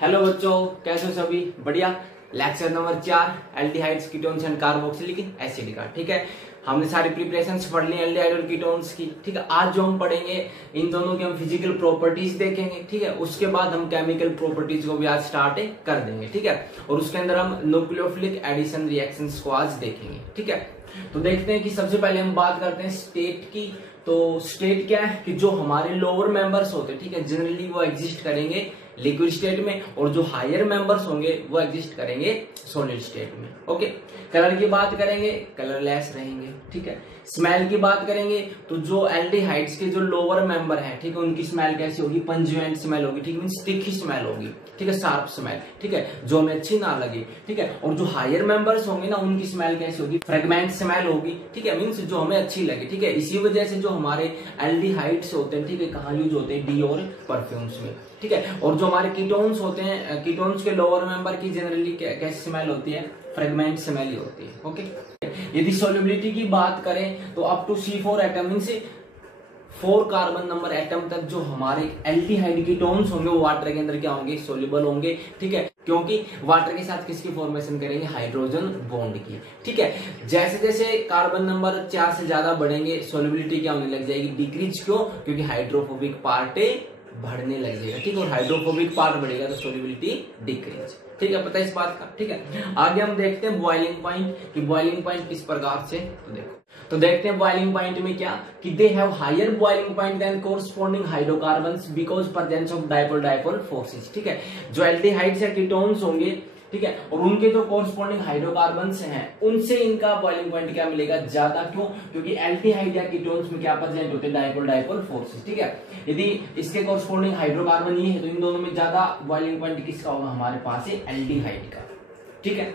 Hello बच्चों, कैसे हो सभी? बढ़िया। Lecture number 4 aldehydes, ketones and carboxylic acid का। ठीक है, हमने सारी प्रिपरेशंस पढ़ ली एल्डिहाइड और कीटोन्स की। ठीक है, आज जो हम पढ़ेंगे इन दोनों की हम फिजिकल प्रॉपर्टीज देखेंगे। ठीक है, उसके बाद हम केमिकल प्रॉपर्टीज को भी आज स्टार्ट कर देंगे। ठीक है, और उसके अंदर हम न्यूक्लियोफिलिक एडिशन रिएक्शंस को आज देखेंगे। ठीक है, तो देखते हैं कि सबसे पहले हम बात करते हैं स्टेट की। तो स्टेट क्या है कि जो हमारे लोअर मेंबर्स होते हैं, ठीक है, जनरली वो एग्जिस्ट करेंगे लिक्विड स्टेट में, और जो हायर मेंबर्स होंगे वो एग्जिस्ट करेंगे सॉलिड स्टेट में। ओके, कलर की बात करेंगे, कलरलेस रहेंगे। ठीक है, स्मेल की बात करेंगे तो जो एल्डिहाइड्स के जो लोअर मेंबर है, ठीक है, उनकी स्मेल कैसी होगी? पंजुएंट स्मेल होगी। ठीक है, मींस तीखी स्मेल होगी। ठीक है, शार्प स्मेल। ठीक है, जो हमें अच्छी ना लगे। ठीक है, और जो हायर मेंबर्स होंगे ना, उनकी स्मेल कैसी होगी? फ्रेगमेंट स्मेल होगी। ठीक है, मींस जो हमें अच्छी लगे। ठीक है, इसी वजह से जो हमारे एल्डिहाइड्स होते हैं, ठीक है, कहाँ यूज होते हैं? डी और परफ्यूम्स में। ठीक है, और जो हमारे कीटोन्स होते हैं, कीटोन्स के लोअर मेंबर की जनरली कैसी स्मेल होती है? फ्रेगमेंट स्मेल ही होती है। ओके, यदि सॉल्युबिलिटी की बात करें तो up to C4 atom means 4 carbon number atom तक जो हमारे एल्डिहाइड कीटोन्स होंगे वो वाटर के अंदर क्या होंगे? सोल्यूबल होंगे। ठीक है, क्योंकि वाटर के साथ किसकी फॉर्मेशन करेंगे? हाइड्रोजन बॉन्ड की। ठीक है, जैसे जैसे कार्बन नंबर 4 से ज्यादा बढ़ेंगे सोल्युबिलिटी क्या होने लग जाएगी? डिक्रीज। क्यों? क्योंकि हाइड्रोफोबिक पार्ट बढ़ने लग जाएगा। ठीक है, और हाइड्रोफोबिक पार्ट बढ़ेगा तो सोल्युबिलिटी डिक्रीज। ठीक है, पता है इस बात का। ठीक है, आगे हम देखते हैं बॉइलिंग पॉइंट कि बॉइलिंग पॉइंट किस प्रकार से। तो देखते हैं बॉइलिंग पॉइंट में क्या कि they have higher boiling point than corresponding hydrocarbons because presence of dipole dipole forces. ठीक है, जो एल्डिहाइड्स या कीटोन्स होंगे, ठीक है, और उनके जो कोरस्पॉन्डिंग हाइड्रोकार्बन्स हैं उनसे इनका बॉइलिंग पॉइंट क्या मिलेगा? ज्यादा। क्यों? क्योंकि एल्डिहाइड या कीटोन्स में क्या प्रेजेंट होते हैं? Dipole dipole forces. ठीक है, यदि इसके कोरस्पॉन्डिंग हाइड्रोकार्बन ये है तो इन दोनों में ज्यादा बॉइलिंग पॉइंट किसका होगा? हमारे पास है एल्डिहाइड का। ठीक है,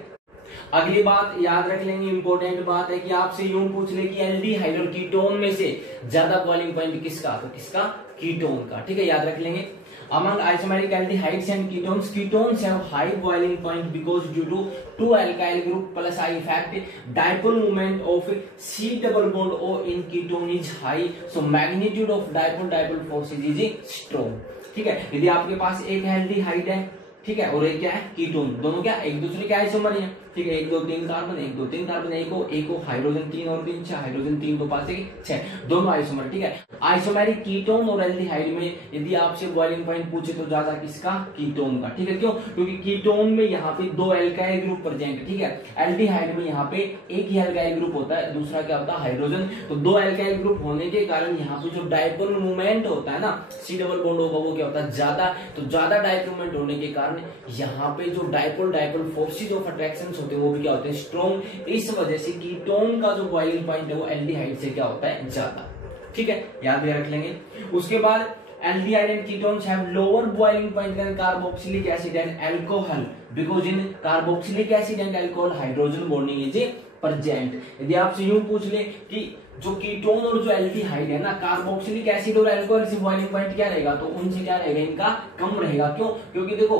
अगली बात याद रख लेंगे, इंपॉर्टेंट बात है कि आपसे यूं पूछ ले कि एल्डिहाइड और कीटोन में से ज्यादा बॉइलिंग पॉइंट किसका? तो किसका? कीटोन का। ठीक है, याद रख लेंगे। Among isomeric aldehydes and ketones have high boiling point because due to two alkyl group plus I effect, dipole moment of C double bond O in ketone is high, so magnitude of dipole forces is strong. ठीक है, यदि आपके पास एक aldehyde है, ठीक है, और एक क्या है? कीटोन, दोनों क्या एक दूसरे के आइसोमर हैं। ठीक है, 1 2 3 कार्बन, 1 2 3 कार्बन, एक हाइड्रोजन 3 और 3 6 हाइड्रोजन 3 तो 5 6 दोनों आइसोमर। ठीक है, आइसोमेरिक कीटोन और एल्डिहाइड में यदि आपसे बॉइलिंग पॉइंट पूछे तो ज्यादा किसका? कीटोन का। ठीक है, क्यों? क्योंकि कीटोन में यहाँ पे 2 एल्काइल ग्रुप प्रेजेंट है। ठीक है, एल्डिहाइड में यहाँ पे एक ही एल्काइल ग्रुप होता है, दूसरा क्या होता है? हाइड्रोजन। तो 2 एल्काइल ग्रुप होने के कारण यहाँ पे जो डाइपोल मूवमेंट होता है ना, C डबल बॉन्ड होगा वो क्या होता है? ज्यादा। तो ज्यादा डाइपोल मूवमेंट होने के कारण यहाँ पे जो dipole dipole forces of attraction होते हैं वो भी क्या होते हैं? स्ट्रॉन्ग। इस वजह से कीटोन का जो बॉइलिंग पॉइंट है वो एल्डिहाइड से क्या होता है? ज्यादा। ठीक है, याद भी रख लेंगे। उसके बाद aldehyde and ketones have lower boiling point than carboxylic acid and alcohol because in carboxylic acid and alcohol hydrogen bonding is present. यदि आपसे यूं पूछ ले कि जो कीटोन और जो एल्डिहाइड है ना, कार्बोक्सिलिक एसिड और अल्कोहल से बॉइलिंग पॉइंट क्या रहेगा? तो उनसे क्या रहेगा? इनका कम रहेगा। क्यों? क्योंकि देखो,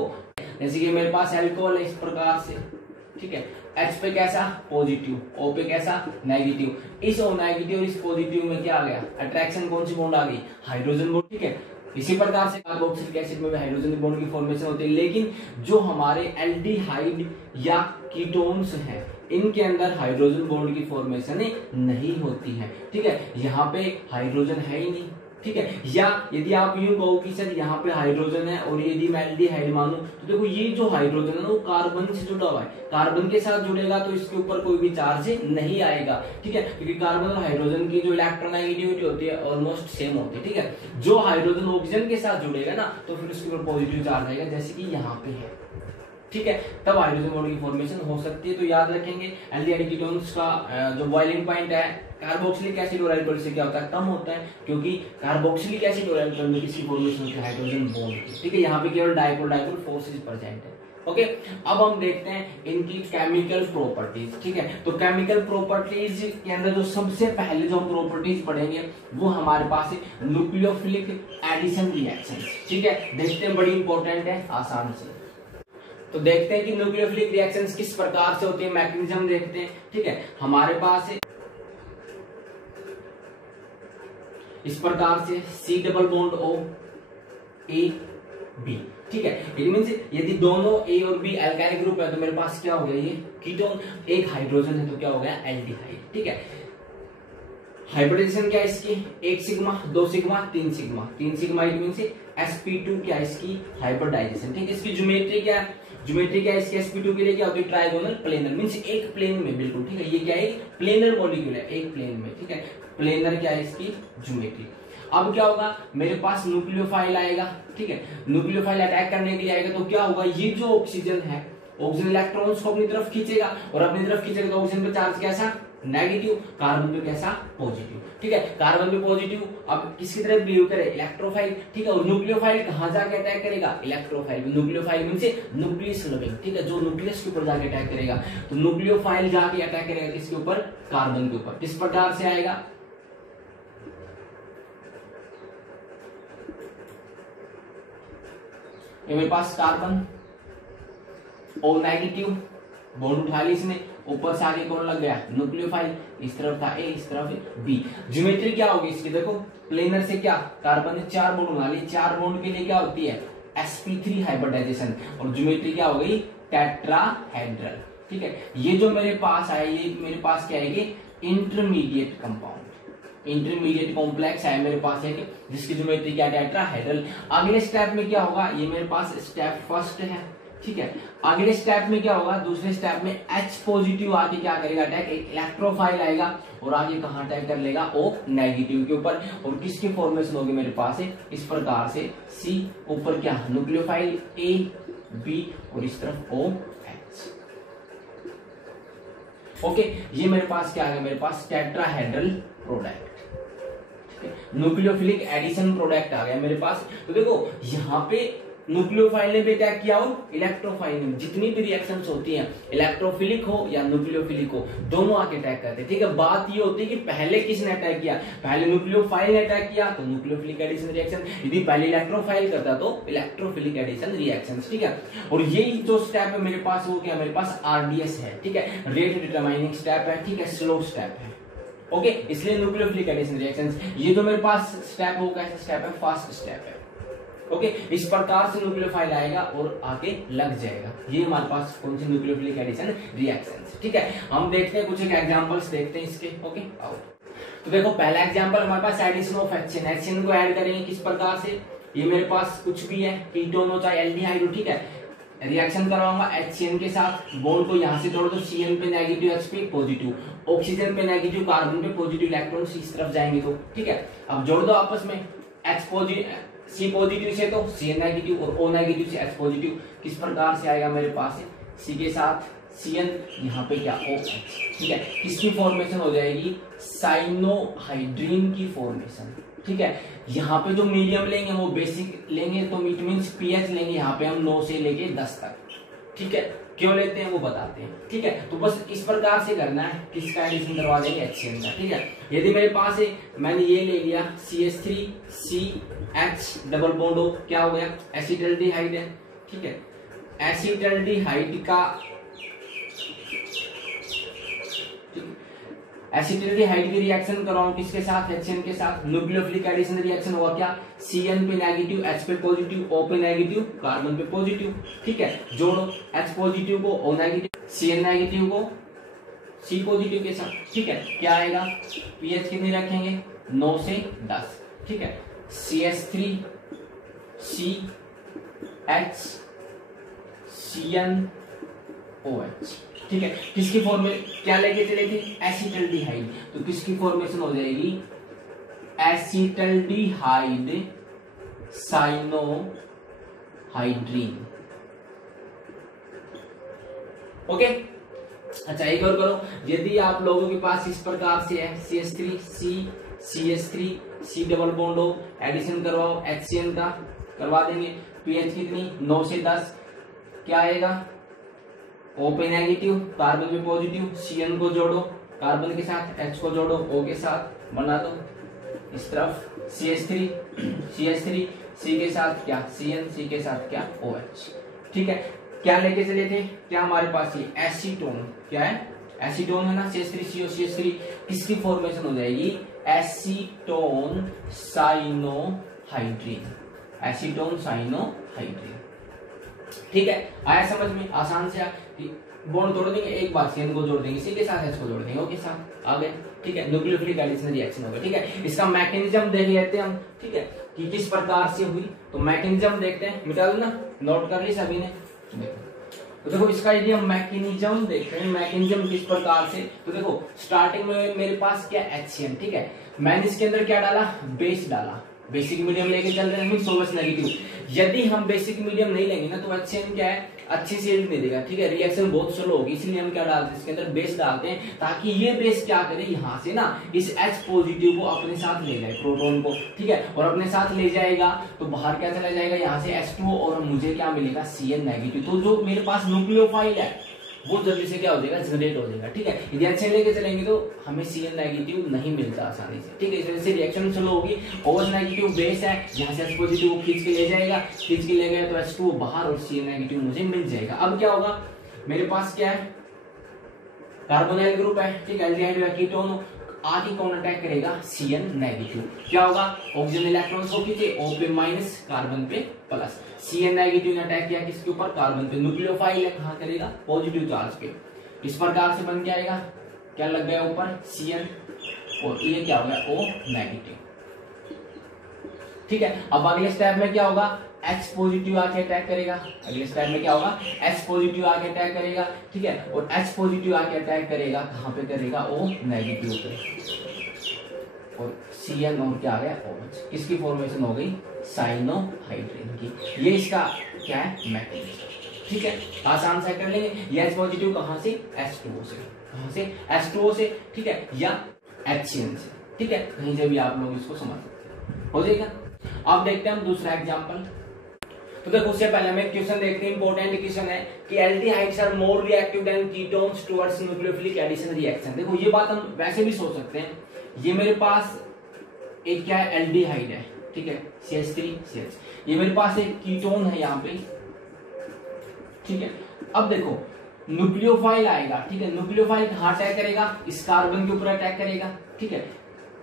जैसे कि मेरे पास अल्कोहल है इस प्रकार से, ठीक है, H पे कैसा? पॉजिटिव, O पे कैसा? नेगेटिव। इस O नेगेटिव और इस पॉजिटिव में क्या आ गया? अट्रैक्शन कौन सी बॉन्ड आ गई? Hydrogen bond. ठीक है, इसी प्रकार से कार्बोक्सिलिक एसिड में भी हाइड्रोजन बॉन्ड की फॉर्मेशन होती है, लेकिन जो हमारे एल्डिहाइड या कीटोन्स हैं इनके अंदर हाइड्रोजन बॉन्ड की फॉर्मेशन नहीं होती है। ठीक है, यहाँ पे हाइड्रोजन है ही नहीं। ठीक है, या यदि आप यूं कहो कि सर यहाँ पे हाइड्रोजन है और यदि मैं एल्डिहाइड मानूं तो देखो ये जो हाइड्रोजन है ना वो कार्बन से जुड़ा हुआ है, कार्बन के साथ जुड़ेगा तो इसके ऊपर कोई भी चार्ज नहीं आएगा। ठीक है, क्योंकि कार्बन और हाइड्रोजन की जो इलेक्ट्रोनेगेटिविटी होती है ऑलमोस्ट सेम होती है। ठीक है, जो हाइड्रोजन ऑक्सीजन के साथ जुड़ेगा ना तो फिर उसके ऊपर पॉजिटिव चार्ज आएगा, जैसे कि यहाँ पे है। ठीक है, तब हाइड्रोजन बॉन्ड की फॉर्मेशन हो सकती है। तो याद रखेंगे एल्डिहाइड कीटोन्स का जो बॉइलिंग पॉइंट है कार्बोक्सिलिक एसिड और अल्कोहल से क्या होता है? कम होता है, क्योंकि कार्बोक्सिलिक एसिड और अल्कोहल में किसकी फॉर्मेशन होती है? Hydrogen bond. ठीक है, यहाँ पे केवल डाइपोल डाइपोल फोर्सेस प्रेजेंट है। ओके, अब हम देखते हैं इनकी केमिकल प्रॉपर्टीज। ठीक है, तो केमिकल प्रॉपर्टीज के अंदर जो सबसे पहले जो हम प्रॉपर्टीज पढ़ेंगे वो हमारे पास है न्यूक्लियोफिलिक एडिशन रिएक्शन। ठीक है, देखते हैं, बड़ी इंपॉर्टेंट है, आसान से। तो देखते हैं कि न्यूक्लियोफिलिक रिएक्शंस किस प्रकार से होती है, मैकेनिज्म देखते हैं। ठीक है, हमारे पास है इस प्रकार से C double bond O A B। ठीक है। इट मींस यदि दोनों ए और बी अल्काइल ग्रुप है तो मेरे पास क्या हो गया, ये कीटोन, एक हाइड्रोजन है तो क्या हो गया, एल्डिहाइड। ठीक है। हाइब्रिडाइजेशन क्या है इसकी, 1 sigma 2 sigma 3 sigma 3 sigma, it means sp2 क्या है इसकी हाइब्रिडाइजेशन। ठीक है। इसकी ज्योमेट्री क्या है, ज्योमेट्री क्या है इसकी sp2 के लिए, क्या होती है, ट्राइगोनल प्लेनर, मींस एक प्लेन में बिल्कुल। ठीक है। ये क्या है, प्लेनर मॉलिक्यूल है, एक प्लेन में। ठीक है। प्लेनर क्या है इसकी ज्योमेट्री। अब क्या होगा, मेरे पास न्यूक्लियोफाइल आएगा। ठीक है। न्यूक्लियोफाइल अटैक करने के लिए आएगा तो क्या होगा, ये जो ऑक्सीजन है, ऑक्सीजन इलेक्ट्रॉन्स को अपनी तरफ खींचेगा, और अपनी तरफ खींचेगा तो ऑक्सीजन पे चार्ज कैसा, नेगेटिव, कार्बन पे कैसा, पॉजिटिव। ठीक है। कार्बन पे पॉजिटिव, अब किसकी तरफ बिहेव करे, इलेक्ट्रोफाइल। ठीक है। और न्यूक्लियोफाइल कहां जाके अटैक करेगा, electrophile. Nucleophile means nucleus loving. ठीक है। जो न्यूक्लियस के ऊपर जाके अटैक करेगा, तो न्यूक्लियोफाइल जाके अटैक करेगा किसके ऊपर, कार्बन के ऊपर। किस प्रकार से आएगा, ये मेरे पास कार्बन ओ नेगेटिव, बॉन्ड उठा ली इसने, ऊपर से आगे कौन लग गया, न्यूक्लियोफाइल, इस तरफ था ए, इस तरफ बी। ज्योमेट्री क्या होगी इसकी, देखो प्लेनर से क्या, कार्बन ने 4 बॉन्ड बना ली, 4 बॉन्ड के लिए क्या होती है, sp3 हाइब्रिडाइजेशन, और ज्योमेट्री क्या हो गई, टेट्राहेड्रल। ठीक है। ये जो मेरे पास आया, ये मेरे पास क्या है, इंटरमीडिएट कंपाउंड, इंटरमीडिएट कॉम्प्लेक्स है मेरे पास, है जिसकी ज्योमेट्री क्या, टेट्राहेड्रल। अगले स्टेप में क्या होगा, ये मेरे पास स्टेप फर्स्ट है। ठीक है। अगले स्टेप में क्या होगा, दूसरे स्टेप में H पॉजिटिव आके क्या करेगा, अटैक, एक इलेक्ट्रोफाइल आएगा और आगे कहां अटैक कर लेगा, O नेगेटिव के ऊपर, और किसकी फॉर्मेशन होगी मेरे पास है इस प्रकार से, C ऊपर क्या, न्यूक्लियोफाइल A B और इस तरफ OH। ओके। ये मेरे पास क्या आ गया, मेरे पास tetrahedral product, nucleophilic addition product आ गया मेरे पास। तो देखो यहाँ पे न्यूक्लियोफाइल ने भी अटैक किया और इलेक्ट्रोफाइल ने, जितनी भी रिएक्शंस होती हैं, इलेक्ट्रोफिलिक हो या न्यूक्लियोफिलिक हो, दोनों आके अटैक करते हैं। ठीक है। बात ये होती है कि पहले किसने अटैक किया, पहले न्यूक्लियोफाइल ने अटैक किया तो न्यूक्लियोफिलिक एडिशन रिएक्शन, यदि पहले इलेक्ट्रोफाइल करता तो इलेक्ट्रोफिलिक एडिशन रिएक्शन। ठीक है। और यही जो स्टेप है मेरे पास, वो क्या, मेरे पास RDS है। ठीक है। रेट डिटरमाइनिंग स्टेप है। ठीक है। स्लो स्टेप है। ओके। इसलिए न्यूक्लियोफिलिक एडिशन रिएक्शंस, ये जो मेरे पास स्टेप होगा, कैसा स्टेप है, फास्ट स्टेप है। ओके। इस प्रकार से न्यूक्लियोफाइल आएगा और आके लग जाएगा। ये हमारे पास कौन सी न्यूक्लियोफिलिक एडिशन रिएक्शंस। ठीक है। हम देखते हैं कुछ एक एग्जांपल्स देखते हैं इसके। ओके। आओ, तो देखो पहला एग्जांपल हमारे पास एडिशन ऑफ HCN, HCN को ऐड करेंगे किस प्रकार से, ये मेरे पास कुछ भी है, कीटोन हो चाहे एल्डिहाइड हो। ठीक है। रिएक्शन करवाऊंगा HCN के साथ, बॉन्ड को यहां से तोड़ दो, CN पे नेगेटिव, H पे पॉजिटिव, ऑक्सीजन पे नेगेटिव, कार्बन पे पॉजिटिव इलेक्ट्रॉन्स इस तरफ जाएंगे तो। ठीक है। अब जोड़ दो आपस में, H पॉजिटिव, C पॉजिटिव से तो Cn नेगेटिव और O नेगेटिव से H पॉजिटिव, किस प्रकार से आएगा मेरे पास है, C के साथ Cn, यहाँ पे क्या, OH। ठीक है। किसकी फॉर्मेशन हो जाएगी, साइनोहाइड्रीन की फॉर्मेशन। ठीक है। यहाँ पे जो मीडियम लेंगे वो बेसिक लेंगे, तो इट मींस pH लेंगे यहाँ पे हम 9 से लेके 10 तक। ठीक है। क्यों लेते हैं वो बताते हैं। ठीक है। तो बस इस प्रकार से करना है, किसका एडिशन करवा देंगे, HCN का। ठीक है। यदि मेरे पास है, मैंने ये ले लिया CH3 CH डबल बॉन्ड हो, क्या हो गया, एसिटल्डिहाइड है। ठीक है। एसिटल्डिहाइड का, एसिटल्डिहाइड की रिएक्शन कराऊं किसके साथ, HCN के साथ, न्यूक्लियोफिलिक एडिशन रिएक्शन हुआ क्या, Cn पे नेगेटिव, H पे पॉजिटिव, O पे नेगेटिव, कार्बन पे पॉजिटिव। ठीक है। जोड़ो H पॉजिटिव को O नेगेटिव, Cn नेगेटिव को C पॉजिटिव के साथ। ठीक है। क्या आएगा, pH कितनी रखेंगे, 9 से 10। ठीक है। CH3 CH Cn OH। ठीक है। किसकी फॉर्मे क्या लेके चले थे, एसिटल्डिहाइड, तो किसकी फॉर्मेशन हो जाएगी, एसिटल्डिहाइड साइनोहाइड्रीन। ओके। अच्छा एक और करो, यदि आप लोगों के पास इस प्रकार से है, CH3 CH3 C double bond हो, एडिशन करवाओ HCN का, करवा देंगे, pH कितनी, 9 से 10, क्या आएगा, O पे नेगेटिव, कार्बन पे पॉजिटिव, Cn को जोड़ो, कार्बन के साथ H को जोड़ो, O के साथ बना दो, इस तरफ CH3 C के साथ क्या, Cn, C के साथ क्या, OH। ठीक है। क्या लेके चले थे, क्या हमारे पास ये एसीटोन, क्या है, एसीटोन है ना, CH3CO CH3, किसकी फॉर्मेशन हो जाएगी, एसीटोन साइनोहाइड्रीन, एसीटोन साइनोहाइड्रीन। ठीक है, आया समझ में, आसान से बॉन्ड तोड़ देंगे, एक बार CN को जोड़ देंगे, C के साथ H को जोड़ देंगे, ओके साथ आ गए। ठीक है, न्यूक्लियोफिलिक एडिशन रिएक्शन होगा। ठीक है, इसका मैकेनिज्म देख लेते हैं हम। ठीक है, कि किस प्रकार से हुई, तो मैकेनिज्म देखते हैं, मिटा दो ना, नोट कर ली सभी ने। तो देखो इसका यदि हम मैकेनिज्म देखते हैं, मैकेनिज्म किस प्रकार से, तो देखो स्टार्टिंग में मेरे पास क्या HCN। ठीक है, मैंने इसके अंदर क्या डाला, बेस डाला, बेसिक मीडियम लेके चल रहे हैं, सोल्वेंस नेगेटिव। यदि हम बेसिक मीडियम नहीं लेंगे ना तो HCN क्या है, अच्छी से नहीं देगा। ठीक है, रिएक्शन बहुत स्लो होगी, इसलिए हम क्या डालते हैं इसके अंदर, बेस डालते हैं, ताकि ये बेस क्या करे, यहाँ से ना इस H पॉजिटिव को अपने साथ ले जाए, प्रोटॉन को। ठीक है, और अपने साथ ले जाएगा तो बाहर क्या चला जाएगा, यहाँ से H2O, और मुझे क्या मिलेगा, CN नेगेटिव। तो जो मेरे पास न्यूक्लियोफाइल है वो जल्दी से क्या हो जाएगा, जनरेट हो जाएगा। ठीक है, यदि HCN लेके चलेंगे तो हमें CN नेगेटिव नहीं मिलता आसानी से। ठीक है, इस वजह से रिएक्शन स्लो होगी। OH नेगेटिव बेस है, यहाँ से H पॉजिटिव को खींच के ले जाएगा, खींच के ले गया तो H2O बाहर और CN नेगेटिव मुझे मिल जाएगा। अब क्या होगा, मेरे पास क्या है, कार्बोनाइल ग्रुप है। ठीक है, एल्डिहाइड या कीटोन, आगे कौन अटैक करेगा, CN नेगेटिव। क्या होगा, ऑक्सीजन इलेक्ट्रॉन्स को खींचे, O पे माइनस, कार्बन पे प्लस। CN नेगेटिव ने अटैक किया किसके ऊपर, कार्बन पे। न्यूक्लियोफाइल है, कहां करेगा, पॉजिटिव चार्ज पे। इस प्रकार से बन के आएगा, क्या लग गया ऊपर, CN, और ये क्या हो गया, O नेगेटिव। ठीक है, अब अगले स्टेप में क्या होगा, H पॉजिटिव आके अटैक करेगा। अगले स्टेप में क्या होगा, H पॉजिटिव आके अटैक करेगा। ठीक है, और H पॉजिटिव आके अटैक करेगा, कहां पे करेगा, O नेगेटिव पे, और CN और क्या आ गया, OH। किसकी फॉर्मेशन हो गई, साइनोहाइड्रिन की। ये इसका क्या है, मैकेनिज्म। ठीक है, आसान से कर लेंगे। ये H पॉजिटिव कहां से, H2O से, कहां से, H2O से। ठीक है, या HCN से। ठीक है, कहीं से भी आप लोग इसको समझ सकते हैं, हो जाएगा। अब देखते हैं हम दूसरा एग्जांपल। तो देखो उससे पहले हमें क्वेश्चन देखते हैं, इंपॉर्टेंट क्वेश्चन है कि aldehydes are more reactive than ketones towards nucleophilic addition reaction. देखो ये बात हम वैसे भी सोच सकते हैं, ये मेरे पास एक क्या है, एल्डिहाइड है। ठीक है, CH3CH, ये मेरे पास एक कीटोन है यहाँ पे। ठीक है, अब देखो न्यूक्लियोफाइल आएगा। ठीक है, न्यूक्लियोफाइल कहाँ अटैक करेगा, इस कार्बन के ऊपर अटैक करेगा। ठीक है,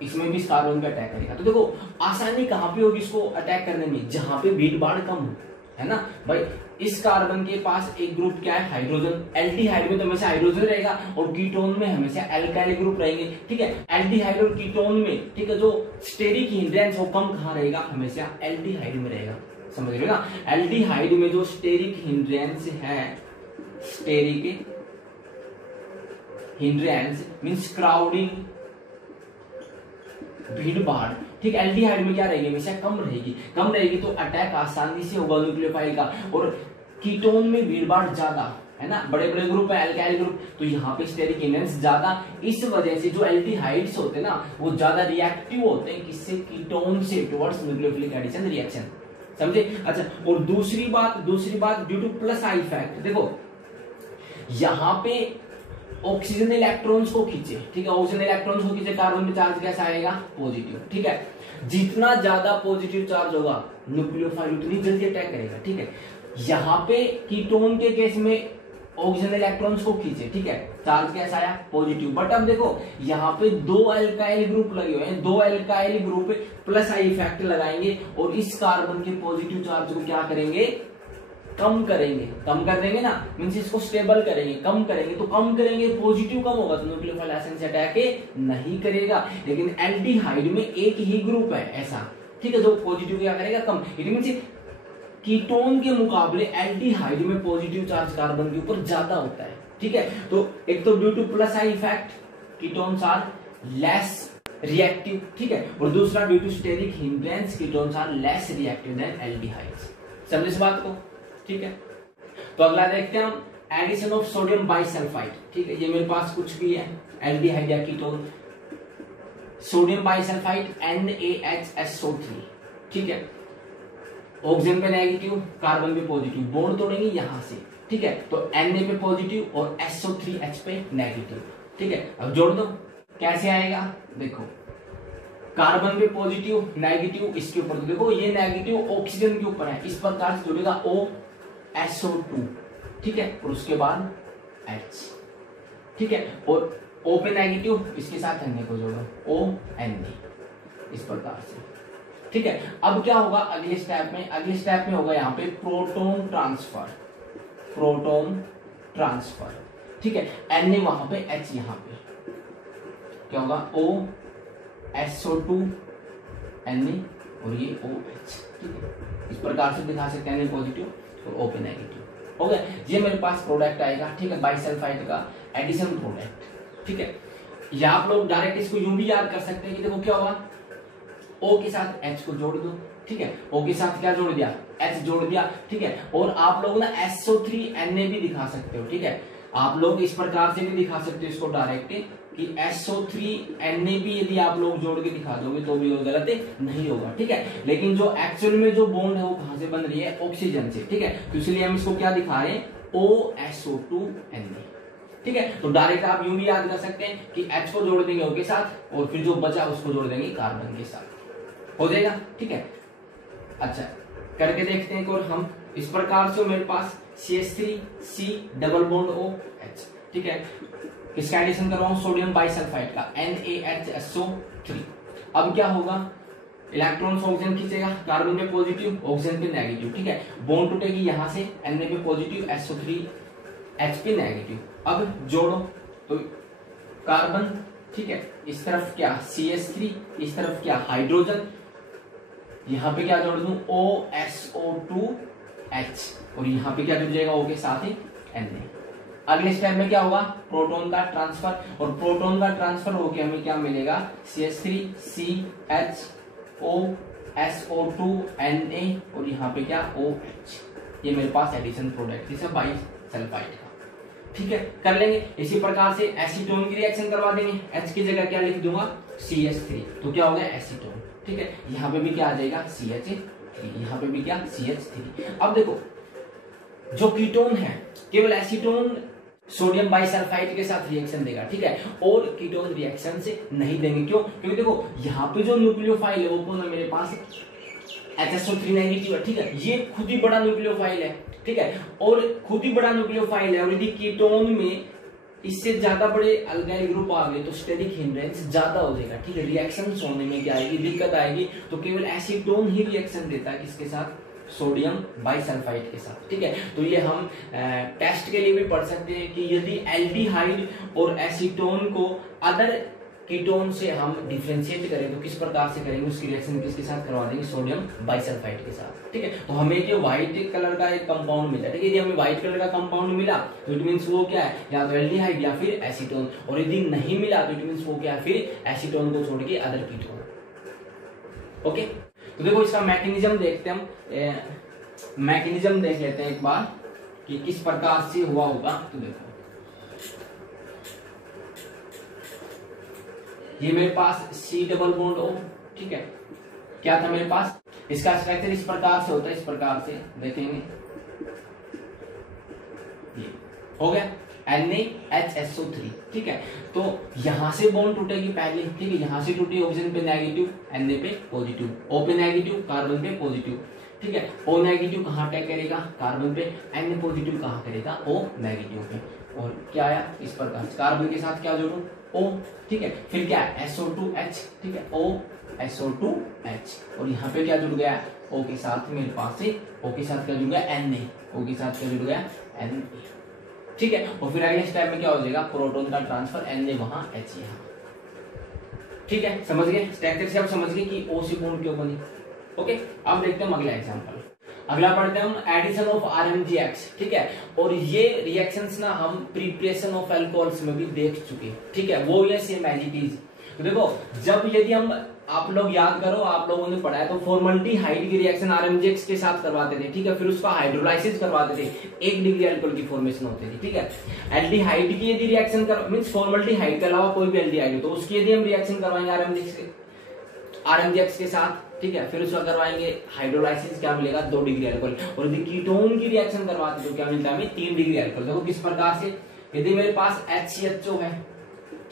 इसमें भी इस कार्बन पे अटैक करेगा। तो देखो आसानी कहां पे होगी इसको अटैक करने में, जहां पे भीड़ भाड़ कम हो, है ना भाई। इस कार्बन के पास एक ग्रुप क्या है, हाइड्रोजन। एल्डिहाइड में तो हमेशा हाइड्रोजन रहेगा, और कीटोन में हमेशा एल्काइल ग्रुप रहेंगे। ठीक है, एल्डिहाइड और कीटोन में, ठीक है, जो स्टेरिक हिंड्रेंस वो कम कहां रहेगा, हमेशा एल्डिहाइड में रहेगा। समझ रहे हो ना, एल्डिहाइड में जो स्टेरिक हिंड्रेंस है, स्टेरिक हिंड्रेंस मींस क्राउडिंग, भीड़ भाड़। ठीक, एल्डिहाइड में क्या रहेगी, हमेशा कम रहेगी। कम रहेगी तो अटैक आसानी से होगा न्यूक्लियोफाइल का। और कीटोन में भीड़ भाड़ ज्यादा है ना, बड़े बड़े ग्रुप है, एल्काइल ग्रुप, तो यहाँ पे स्टेरिक हिंड्रेंस ज्यादा। इस वजह से जो एल्डिहाइड्स होते हैं ना, वो ज्यादा रिएक्टिव होते हैं किससे, कीटोन से, टुवर्ड्स न्यूक्लियोफिलिक एडिशन रिएक्शन। समझे। अच्छा, और दूसरी बात due to plus I effect. देखो यहाँ पे ऑक्सीजन इलेक्ट्रॉन्स को खींचे। ठीक है, ऑक्सीजन इलेक्ट्रॉन्स को खींचे, कार्बन पे चार्ज कैसा आएगा, पॉजिटिव। ठीक है, जितना ज्यादा पॉजिटिव चार्ज होगा न्यूक्लियोफाइल उतनी जल्दी अटैक करेगा। ठीक है, यहाँ पे कीटोन के केस में ऑक्सीजन इलेक्ट्रॉन्स को खींचे। ठीक है, चार्ज कैसा आया, पॉजिटिव। बट अब देखो यहाँ पे दो अल्काइल ग्रुप लगे हुए हैं, दो alkyl group plus I effect लगाएंगे और इस कार्बन के पॉजिटिव चार्ज को क्या करेंगे, कम करेंगे। कम कर देंगे ना, मींस इसको स्टेबल करेंगे, कम करेंगे। तो कम करेंगे, पॉजिटिव कम होगा तो न्यूक्लियोफाइल आसानी से अटैक नहीं करेगा। लेकिन एल्डिहाइड में एक ही ग्रुप है ऐसा, ठीक है, जो पॉजिटिव क्या करेगा, कम। इट मींस कीटोन के मुकाबले एल्डिहाइड में पॉजिटिव चार्ज कार्बन के ऊपर ज्यादा होता है। ठीक है, तो एक तो due to plus I effect ketones are less reactive. ठीक है, और दूसरा due to steric hindrance ketones are less reactive than aldehydes. समझे इस बात को। ठीक है, तो अगला देखते हैं हम एडिशन ऑफ सोडियम बाइसल्फाइड। ठीक है, ये मेरे पास कुछ भी है, एल्डिहाइड या कीटोन, सोडियम बाइसल्फाइड NaHSO3। ठीक है, ऑक्सीजन पे नेगेटिव, कार्बन पे पॉजिटिव, बॉन्ड तोड़ेंगे यहां से। ठीक है, तो Na पे पॉजिटिव और SO3H पे नेगेटिव। ठीक है, अब जोड़ दो, कैसे आएगा, देखो कार्बन पे पॉजिटिव नेगेटिव, इसके ऊपर तो देखो ये नेगेटिव ऑक्सीजन के ऊपर है, इस प्रकार से जुड़ेगा OSO2। ठीक है, और उसके बाद H। ठीक है, और O पे नेगेटिव, इसके साथ Na को जोड़ो, ONA, इस प्रकार से। ठीक है, अब क्या होगा अगले स्टेप में, होगा यहाँ पे प्रोटॉन ट्रांसफर। प्रोटॉन ट्रांसफर, ठीक है। Na वहां पे, H यहां पे, क्या होगा OSO2 Na और ये OH, ठीक है। इस प्रकार से दिखा सकते हैं Na पॉजिटिव और O पे नेगेटिव। हो गया, ये मेरे पास प्रोडक्ट आएगा, ठीक है, बाइसल्फाइड का एडिशन प्रोडक्ट, ठीक है। या आप लोग डायरेक्ट इसको यूं भी याद कर सकते हैं कि देखो क्या होगा, O के साथ H को जोड़ दो, ठीक है, O के साथ क्या जोड़ दिया, H जोड़ दिया, ठीक है। और आप लोग ना SO3 Na भी दिखा सकते हो, ठीक है। आप लोग इस प्रकार से भी दिखा सकते हो इसको डायरेक्ट कि SO3 Na भी यदि आप लोग जोड़ के दिखा दोगे तो भी वो गलत नहीं होगा, ठीक है। लेकिन जो एक्चुअल में जो बॉन्ड है वो कहां से बन रही है, ऑक्सीजन से, ठीक है। तो इसलिए हम इसको क्या दिखा रहे हैं, OSO2 Na, ठीक है। तो डायरेक्ट आप यूं भी याद कर सकते हैं कि H को जोड़ देंगे O के साथ और फिर जो बचा उसको जोड़ देंगे कार्बन के साथ, हो जाएगा, ठीक है। अच्छा, करके देखते हैं। और हम इस प्रकार से मेरे पास CH3C डबल बॉन्ड OH, ठीक है। किसका एडिशन कर रहा हूं, सोडियम बाइसल्फाइड का NaHSO3। अब क्या होगा, इलेक्ट्रॉन ऑक्सीजन खींचेगा, कार्बन पे पॉजिटिव, ऑक्सीजन पे नेगेटिव, ठीक है। बॉन्ड टूटेगी यहां से, Na पे पॉजिटिव, SO3 H पे नेगेटिव। अब जोड़ो तो कार्बन, ठीक है, इस तरफ क्या CH3, इस तरफ क्या हाइड्रोजन, यहां पे क्या जोड़ दूं OSO2H और यहां पे क्या जुड़ जाएगा O के साथ ही Na। अगले स्टेप में क्या होगा, प्रोटॉन का ट्रांसफर, और प्रोटॉन का ट्रांसफर होकर हमें क्या मिलेगा, CH3CHOSO2Na और यहाँ पे क्या OH। ये मेरे पास एडिशन प्रोडक्ट है बाइसल्फाइड का, ठीक है। कर लेंगे इसी प्रकार से एसीटोन की रिएक्शन करवा देंगे। H की जगह क्या लिख दूंगा, CH3, तो क्या हो गया एसीटोन, ठीक है। यहाँ पे भी क्या आ जाएगा CH3, यहाँ पे भी क्या CH3। अब देखो जो कीटोन है केवल एसीटोन सोडियम बाइसल्फाइड के साथ रिएक्शन देगा, ठीक है, और कीटोन रिएक्शन से नहीं देंगे। क्यों, क्योंकि देखो यहाँ पे जो न्यूक्लियोफाइल है वो कौन है मेरे पास, HSO3 नेगेटिव है, ठीक है। ये खुद ही बड़ा न्यूक्लियोफाइल है, ठीक है, और खुद ही बड़ा न्यूक्लियोफाइल है। और यदि कीटोन में इससे ज्यादा बड़े अल्काइल ग्रुप आ गए तो स्टेरिक हिंड्रेंस ज्यादा हो जाएगा, ठीक है। रिएक्शन होने में क्या आएगी, दिक्कत आएगी। तो केवल एसीटोन ही रिएक्शन देता है किसके साथ, सोडियम बाइसल्फाइड के साथ, ठीक है। तो ये हम टेस्ट के लिए भी पढ़ सकते हैं कि यदि एल्डिहाइड और एसीटोन को अदर कीटोन से हम डिफरेंशिएट करें तो किस प्रकार से करेंगे, उसकी रिएक्शन किसके साथ करवा देंगे, सोडियम बाइसल्फाइड के साथ, ठीक है। तो हमें जो व्हाइट कलर का एक कंपाउंड मिला, ठीक है, यदि हमें व्हाइट कलर का कंपाउंड मिला तो इट मींस वो क्या है, या तो एल्डिहाइड या फिर एसीटोन। और यदि नहीं मिला तो इट मींस वो क्या है, फिर एसीटोन को छोड़ के अदर कीटोन, ओके। तो देखो इसका मैकेनिज्म देखते हैं हम, मैकेनिज्म देख लेते हैं एक बार कि किस प्रकार से हुआ होगा। तो देखो ये मेरे पास C डबल बॉन्ड O, ठीक है, क्या था मेरे पास, इसका स्ट्रक्चर इस प्रकार से होता है, इस प्रकार से देखेंगे, ये हो गया NaHSO3, ठीक है। तो यहां से बॉन्ड टूटेगी पहले, ठीक है, यहां से टूटी, ऑक्सीजन पे नेगेटिव, Na पे पॉजिटिव, O पे नेगेटिव, कार्बन पे पॉजिटिव, ठीक है। O नेगेटिव कहां अटैक करेगा, कार्बन पे, Na पॉजिटिव कहां करेगा, O नेगेटिव पे। और क्या आया, इस प्रकार कार्बन के साथ क्या जोड़ू, O, ठीक है, फिर क्या है SO2H, ठीक है, OSO2H और यहाँ पे क्या जुड़ गया, O के साथ मेरे पास से, O के साथ क्या जुड़ गया Na, O के साथ क्या जुड़ गया Na, ठीक है। और फिर अगले स्टेप में क्या हो जाएगा, प्रोटॉन का ट्रांसफर, Na वहां H यहाँ, ठीक है। समझ गए स्ट्रक्चर से, आप समझ गए कि O से बॉन्ड क्यों बनी, ओके। अब देखते हैं अगला एग्जांपल। अगला पढ़ते हैं हम एडिशन ऑफ RMGX, ठीक है। और ये रिएक्शंस ना हम प्रिपरेशन ऑफ अल्कोहल्स में भी देख चुके हैं, ठीक है, वो ये सेम एज इट इज। तो देखो जब यदि हम, आप लोग याद करो, आप लोगों ने पढ़ा है तो फॉर्मल्डिहाइड की रिएक्शन RMGX के साथ करवाते थे, ठीक है, फिर उसका हाइड्रोलाइसिस करवाते थे, 1 डिग्री अल्कोहल की फॉर्मेशन होती थी, ठीक है। एल्डिहाइड की यदि रिएक्शन कर मींस फॉर्मल्डिहाइड के अलावा कोई भी एल्डिहाइड हो तो उसकी यदि हम रिएक्शन करवाएंगे RMGX के साथ, ठीक है, फिर उसका करवाएंगे हाइड्रोलाइसिस, क्या मिलेगा 2 डिग्री अल्कोहल। और यदि कीटोन की रिएक्शन करवाते तो क्या मिलता है हमें 3 डिग्री अल्कोहल। देखो किस प्रकार से, यदि मेरे पास HCHO है,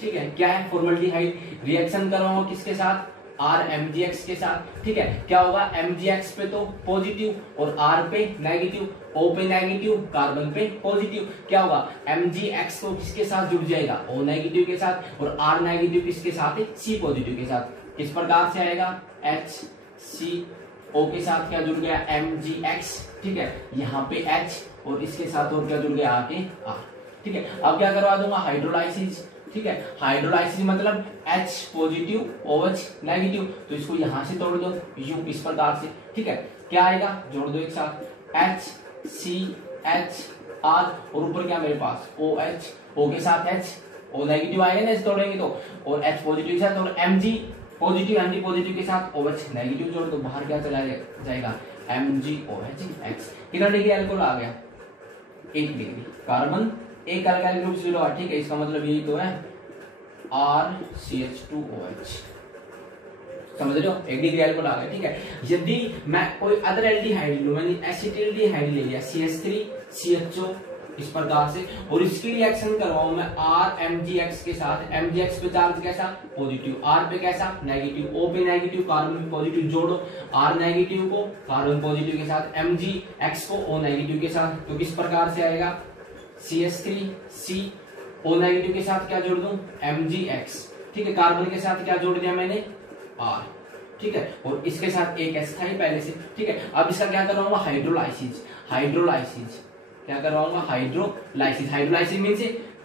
ठीक है, क्या है फॉर्मल्डिहाइड, रिएक्शन करवाओ किसके साथ, RMGX के साथ, ठीक है, क्या होगा MGX पे तो पॉजिटिव और R पे नेगेटिव, O पे नेगेटिव, कार्बन पे पॉजिटिव, क्या होगा MGX तो किसके साथ जुड़ जाएगा, O नेगेटिव के साथ, और R नेगेटिव किसके साथ है, C पॉजिटिव के साथ। किस प्रकार से आएगा HCO O के साथ क्या जुड़ गया MgX, ठीक है, यहाँ पे H और इसके साथ और क्या जुड़ गया आके R, ठीक है। अब क्या करवा दूंगा हाइड्रोलाइसिस, ठीक है, हाइड्रोलाइसिस मतलब H पॉजिटिव OH नेगेटिव, तो इसको यहां से तोड़ दो U इस प्रकार से, ठीक है, क्या आएगा जोड़ दो एक साथ HCHR और ऊपर क्या मेरे पास OH, O के साथ H, O नेगेटिव आएगा ना इसे तोड़ेंगे तो, और H पॉजिटिव के साथ और Mg पॉजिटिव एंटी पॉजिटिव के साथ OH नेगेटिव जोड़ दो, बाहर क्या चला जाएगा MgOH। कितना डिग्री अल्कोहल आ गया 1 डिग्री, कार्बन एक अल्काइल ग्रुप 0 है, ठीक है, इसका मतलब यही तो है RCH2OH, समझ रहे हो 1 डिग्री अल्कोहल आ गया, ठीक है। यदि मैं कोई अदर एल्डिहाइड लूं, मैंने एसिटिल्डिहाइड ले लिया CH3CHO इस प्रकार से, और इसकी रिएक्शन करवाऊं मैं RMgX के साथ, MgX पे चार्ज कैसा पॉजिटिव, R पे कैसा नेगेटिव, O पे नेगेटिव, कार्बन पॉजिटिव जोड़ो, R नेगेटिव को कार्बन पॉजिटिव के साथ, MgX को O नेगेटिव के साथ, तो किस प्रकार से आएगा CH3C O नेगेटिव के साथ क्या जोड़ दूं MgX, ठीक है, कार्बन के साथ क्या जोड़ दिया मैंने R, ठीक है, और इसके साथ एक S था ही पहले से, ठीक है। अब इसका क्या करवाऊंगा हाइड्रोलाइसिस, हाइड्रोलाइसिस क्या करवाऊंगा hydrolysis, hydrolysis means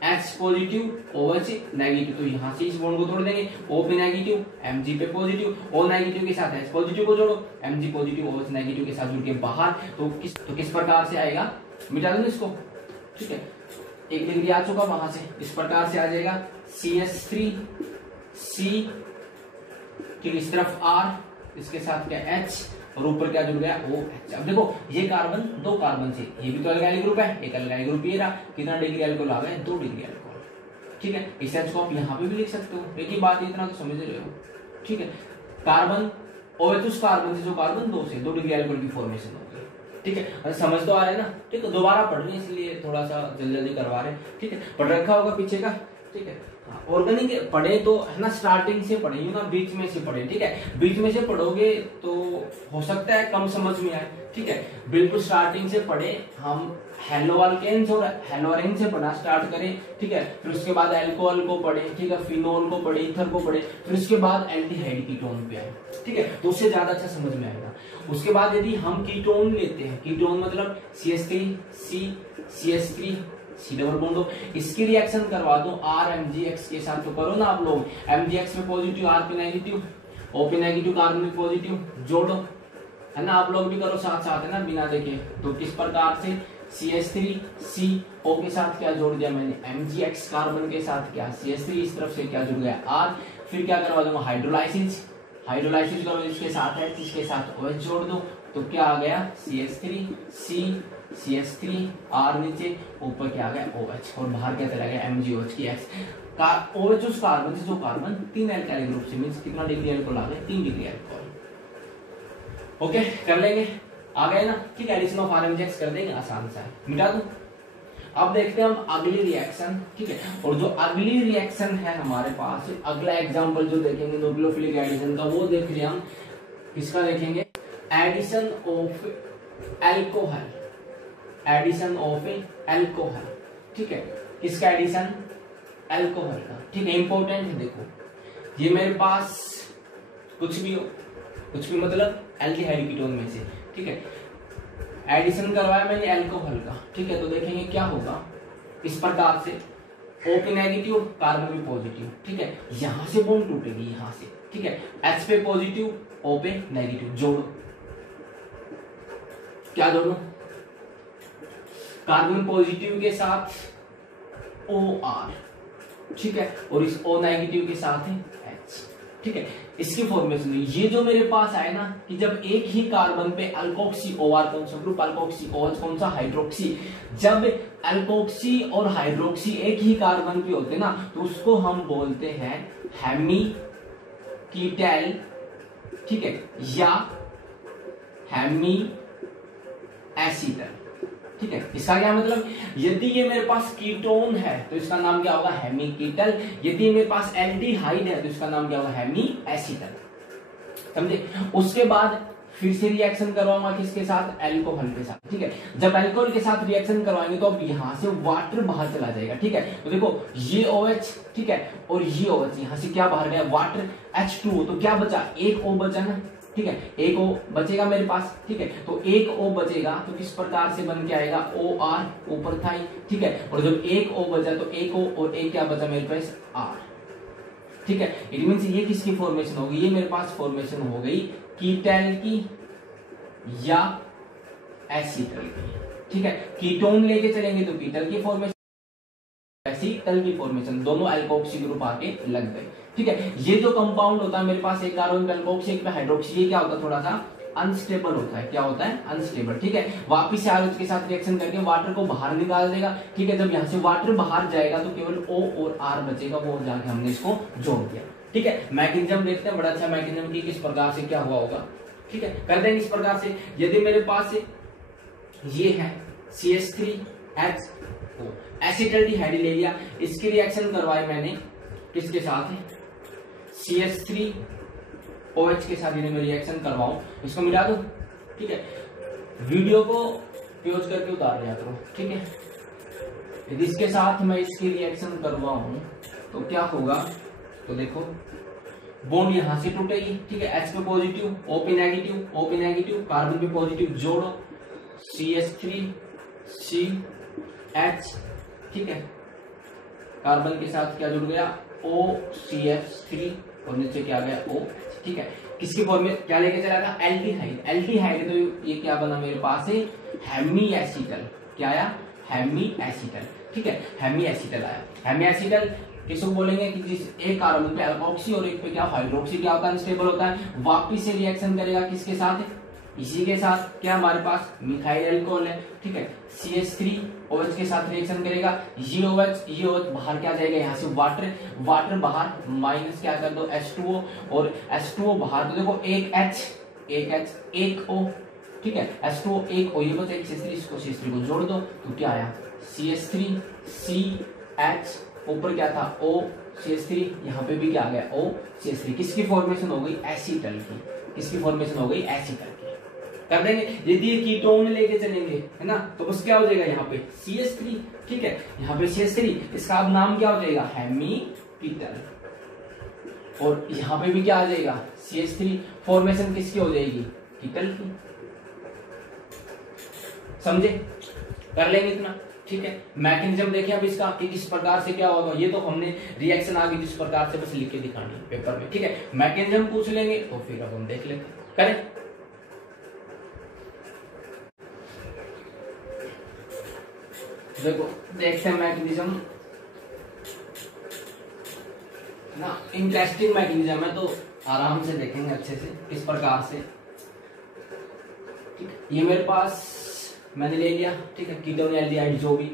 H positive OH negative, तो यहां से इस बॉन्ड को तोड़ देंगे, O पे नेगेटिव Mg पे पॉजिटिव, O नेगेटिव के साथ H पॉजिटिव को जोड़ो, Mg पॉजिटिव OH नेगेटिव के साथ जुड़ के बाहर, तो किस प्रकार से आएगा, मिटा दो इसको, ठीक है, 1 डिग्री आ चुका वहां से, इस प्रकार से आ जाएगा CH3C, ठीक, इस तरफ R, इसके साथ क्या H और ऊपर क्या जुड़ गया OH। अब देखो ये कार्बन 2 कार्बन से, ये भी तो अल्काइल ग्रुप है, एक अल्काइल ग्रुप ये रहा, कितना डिग्री अल्कोहल आ गया 2 डिग्री अल्कोहल, ठीक है। इस H को आप यहाँ पे भी लिख सकते हो, एक ही बात इतना तो समझ रहे हो, ठीक है। कार्बन OH उस कार्बन से जो कार्बन 2 से 2 डिग्री अल्कोहल की फॉर्मेशन होगी, ठीक है, समझ तो आ रहा है ना, ठीक है, दोबारा पढ़ रहे हैं इसलिए थोड़ा सा जल्दी करवा रहे हैं, ठीक है, पढ़ रखा होगा पीछे का, ठीक है। ऑर्गेनिक पढ़े तो है ना, स्टार्टिंग से पढ़े ना, बीच में से पढ़े, ठीक है, बीच में से पढ़ोगे तो हो सकता है कम समझ में आए, ठीक है, बिल्कुल स्टार्टिंग से पढ़े हम, हेलोअल्केन्स और हेलोअरेन से पढ़ना स्टार्ट करें, ठीक है, फिर उसके बाद एल्कोहल को पढ़े, ठीक है, फिनोल को पढ़े, ईथर को पढ़े, फिर उसके बाद एल्डिहाइड कीटोन पे आए, ठीक है, तो उससे ज्यादा अच्छा समझ में आएगा। उसके बाद यदि हम कीटोन लेते हैं, कीटोन मतलब CH3C CH3 C double bond हो, इसकी रिएक्शन करवा दो RMgX के साथ, तो करो ना आप लोग, MgX में पॉजिटिव, R पे नेगेटिव, O पे नेगेटिव, कार्बन में पॉजिटिव जोड़ो, है ना, आप लोग भी करो साथ साथ, है ना, बिना देखे। तो किस प्रकार से CH3CO के साथ क्या जोड़ दिया मैंने MgX, कार्बन के साथ क्या CH3, इस तरफ से क्या जुड़ गया R, फिर क्या करवा दूंगा हाइड्रोलाइसिस, हाइड्रोलाइसिस करो, इसके साथ है, इसके साथ OH जोड़ दो, तो क्या आ गया CH3C CH3 R नीचे, ऊपर क्या आ गया OH, और बाहर क्या चला गया MgOH की X का OH उस कार्बन से जो कार्बन 3 अल्काइल ग्रुप से, मींस कितना डिग्री अल्कोहल आ गया 3 डिग्री अल्कोहल। ओके कर लेंगे, आ गए ना, ठीक है, एडिशन ऑफ RMgX कर देंगे, आसान सा है, मिटा दूं। अब देखते हैं हम अगली रिएक्शन, ठीक है, और जो अगली रिएक्शन है हमारे पास, अगला एग्जांपल जो देखेंगे न्यूक्लियोफिलिक एडिशन का, वो देख रहे हम, किसका देखेंगे, addition of alcohol, addition of alcohol, ठीक है, किसका एडिशन एल्कोहल का, ठीक है, इंपॉर्टेंट है। देखो ये मेरे पास कुछ भी हो, कुछ भी मतलब एल्डिहाइड कीटोन में से, ठीक है, एडिशन करवाया मैंने एल्कोहल का, ठीक है, तो देखेंगे क्या होगा, इस प्रकार से O पे नेगेटिव, कार्बन पे पॉजिटिव, ठीक है, यहां से बॉन्ड टूटेगी, यहां से, ठीक है, H पे पॉजिटिव, O पे नेगेटिव, जोड़ो, क्या जोड़ो, कार्बन पॉजिटिव के साथ OR, ठीक है, और इस O नेगेटिव के साथ है H, ठीक है, इसकी फॉर्मेशन में ये जो मेरे पास आए ना, कि जब एक ही कार्बन पे अल्कोक्सी OR, कौन सा ग्रुप अल्कोक्सी, OH कौन सा हाइड्रोक्सी, जब अल्कोक्सी और हाइड्रोक्सी एक ही कार्बन पे होते ना, तो उसको हम बोलते हैं हेमीकीटल, ठीक है, या हेमी एसिटल, ठीक है, इसका क्या मतलब, यदि ये मेरे पास कीटोन है तो इसका नाम क्या होगा हेमीकीटल, यदि मेरे पास एल्डिहाइड है तो इसका नाम क्या होगा हेमी एसिटल, समझे। उसके बाद फिर से रिएक्शन करवाऊंगा किसके साथ, एल्कोहल के साथ, ठीक है, जब एल्कोहल के साथ रिएक्शन करवाएंगे तो अब यहां से वाटर बाहर चला जाएगा, ठीक है, तो देखो ये OH, ठीक है, और ये OH, यहां से क्या बाहर गया वाटर H2O, तो क्या बचा, एक O बचा ना, ठीक है, एक O बचेगा मेरे पास, ठीक है, तो एक O बचेगा तो किस प्रकार से बन के आएगा, OR ऊपर था, ठीक है, और जब एक O बचा तो एक O और एक क्या बचा मेरे पास, R, ठीक है। इट मींस ये किसकी फॉर्मेशन होगी, ये मेरे पास फॉर्मेशन हो गई कीटल की या एसीटल की, ठीक है। कीटोन लेके चलेंगे तो कीटल की फॉर्मेशन, एसीटल की फॉर्मेशन, दोनों अल्कोक्सी ग्रुप आके लग गए, ठीक है। ये जो कंपाउंड होता है मेरे पास, एक कार्बन पे अल्कोक्सी एक पे हाइड्रोक्सी, ये क्या होता है, थोड़ा सा अनस्टेबल होता है, क्या होता है, अनस्टेबल, ठीक है। वापिस से आर के साथ रिएक्शन करके वाटर को बाहर निकाल देगा, ठीक है। जब यहाँ से वाटर बाहर जाएगा तो केवल O और R बचेगा, वो जाके हमने इसको जोड़ दिया, ठीक है। मैकेनिज्म देखते हैं, बड़ा अच्छा मैकेनिज्म की किस प्रकार से क्या हुआ होगा, ठीक है। करते हैं इस प्रकार से, यदि मेरे पास ये है CH3HO एसिटल्डिहाइड ले लिया, इसकी रिएक्शन करवाई मैंने किसके साथ, CH3OH के साथ, मैं रिएक्शन करवाऊं, इसको मिला दो, ठीक है। वीडियो को पॉज करके उतार लिया करो, ठीक है। यदि इसके साथ मैं इसकी रिएक्शन करवाऊं तो क्या होगा, तो देखो बॉन्ड यहां से टूटेगी, ठीक है। H पे पॉजिटिव, O पे नेगेटिव, O पे नेगेटिव, कार्बन पे पॉजिटिव, जोड़ो CH3CH, ठीक है। कार्बन के साथ क्या जुड़ गया, OCH3 और नीचे क्या गया O, ठीक है। किसकी फॉर्म में क्या लेके चला था, एल्डिहाइड, एल्डिहाइड, तो ये क्या बना मेरे पास है, हेमी एसिटल, क्या आया, हेमी एसिटल, ठीक है। हेमी एसिटल आया, हेमी एसिटल किसको बोलेंगे कि जिस एक कार्बन पे अल्कोक्सी और एक पे क्या हाइड्रोक्सी क्या होता है, अनस्टेबल होता है, वापिस से रिएक्शन करेगा किसके साथ, इसी के साथ, क्या हमारे पास मिथाइल अल्कोहल है, ठीक है। CH3OH के साथ रिएक्शन करेगा, ये OH बाहर क्या जाएगा, यहाँ से वाटर बाहर, माइनस क्या कर दो H2O, और H2O बाहर, तो देखो एक H एक O, ठीक है, H2O एक O, ये बचा एक CH3, इसको CH3 को जोड़ दो तो क्या आया, CH3CH, ऊपर क्या था O CH3, यहाँ पे भी क्या आ गया O CH3, किसकी फॉर्मेशन हो गई, एसिटल की, किसकी फॉर्मेशन हो गई, एसिटल की। कर देंगे, यदि ये कीटोन लेके चलेंगे, है ना, तो बस क्या हो जाएगा यहाँ पे CH3, ठीक है, यहाँ पे CH3, इसका अब नाम क्या हो जाएगा, हेमीकीटल, और यहाँ पे भी क्या आ जाएगा CH3, फॉर्मेशन किसकी हो जाएगी, कीटल की, समझे, कर लेंगे इतना, ठीक है। मैकेनिज्म देखिए अब इसका कि किस प्रकार से क्या होगा, ये तो हमने रिएक्शन आगे जिस प्रकार से बस लिख के दिखानी पेपर में, ठीक है। मैकेनिज्म पूछ लेंगे तो फिर अब हम देख लेते, करें। देखो देखते हैं मैकेनिज्म ना, इंटरेस्टिंग मैकेनिज्म है तो आराम से देखेंगे अच्छे से किस प्रकार से, ठीक है। ये मेरे पास मैंने ले लिया, ठीक है, कीटोन एल्डिहाइड जो भी,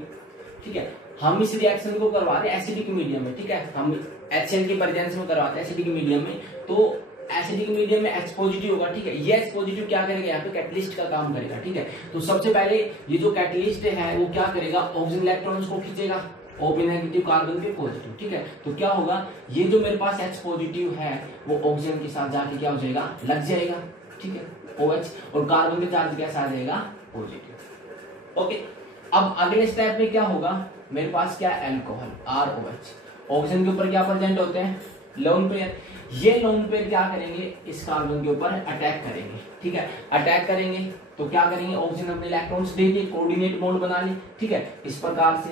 ठीक है। हम इस रिएक्शन को करवाते हैं एसिडिक मीडियम में, ठीक है, हम HCl की प्रेजेंस में करवाते हैं एसिडिक मीडियम में, तो एसिडिक मीडियम में H पॉजिटिव होगा, ठीक है। ये H पॉजिटिव क्या करेगा, यहाँ पे कैटलिस्ट का काम करेगा, ठीक है। तो सबसे पहले ये जो कैटलिस्ट है वो क्या करेगा, ऑक्सीजन इलेक्ट्रॉन्स को खींचेगा, O पे नेगेटिव, कार्बन पे पॉजिटिव, ठीक है। तो क्या होगा, ये जो मेरे पास H पॉजिटिव है वो ऑक्सीजन के साथ जाके क्या हो जाएगा, लग जाएगा, ठीक है, OH, और कार्बन का चार्ज कैसा आ जाएगा, पॉजिटिव, ओके। अब अगले स्टेप में क्या होगा, मेरे पास क्या है, अल्कोहल ROH, ऑक्सीजन के ऊपर क्या प्रेजेंट होते हैं, लोन पेयर, ये लोन पेयर क्या करेंगे, इस कार्बन के ऊपर अटैक करेंगे, ठीक है। अटैक करेंगे तो क्या करेंगे, ऑक्सीजन अपने इलेक्ट्रॉन्स देके कोऑर्डिनेट बॉन्ड बना ली, ठीक है, इस प्रकार से।